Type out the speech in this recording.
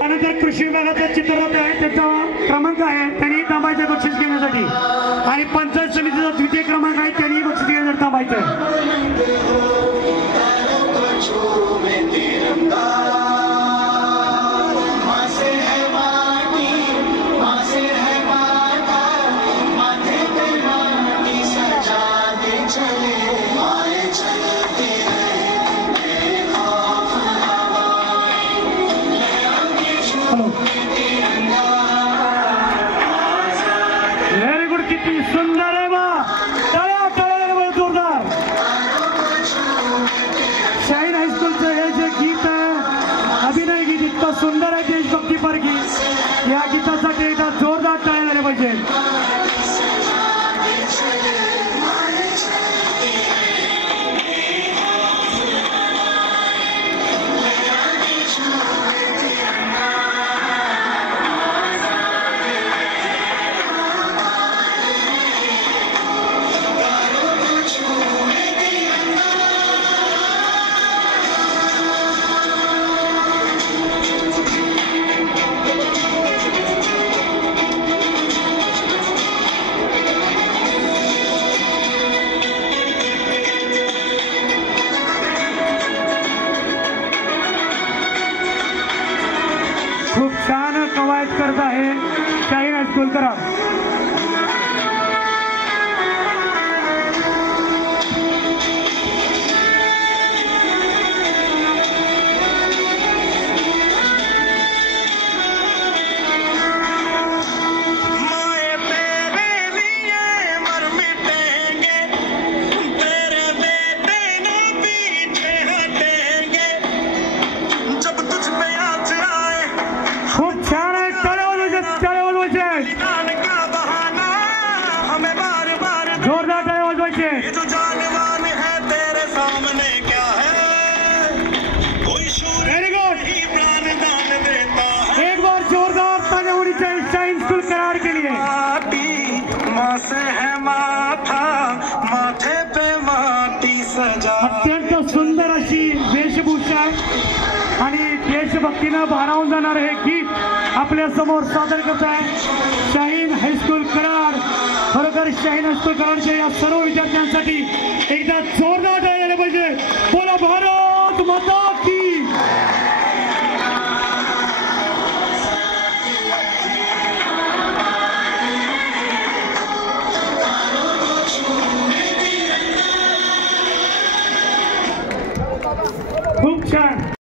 त्यानंतर कृषी विभागाचा चित्ररथ आहे, त्याचा क्रमांक आहे, त्यांनी थांबायचं बक्षीस घेण्यासाठी. आणि पंचायत समितीचा द्वितीय क्रमांक आहे, त्यांनी बक्षीस घेण्यासाठी थांबायचं. व्हेरी गुड, किती सुंदर आहे बा. टाळ्या टाळ्या जोरदार. शाहीन हायस्कूलचं हे जे गीत आहे, अभिनय गीत इतकं सुंदर आहे, देशभक्तीपर गीत. या गीतासाठी एकदा जोरदार टाळ्या झाल्या पाहिजे. खूप छान कवायत करत आहे शाहीन हायस्कूल कराड. जोरदार टाळ्या वाजवायचे. Very good. एक बार जोरदार तालियां होनी चाहिए शाहीन स्कूल कराड़ के लिए. अत्यंत सुंदर अशी वेशभूषा आणि देशभक्तीनं भारावून जाणार हे गीत आपल्या समोर सादर करत आहे शाहीन हायस्कूल कराड. खरोखर शाहीन हायस्कूल कराडच्या या सर्व विद्यार्थ्यांसाठी एकदा जोरदार टाळ्या झाल्या पाहिजे. बोला भारत माता की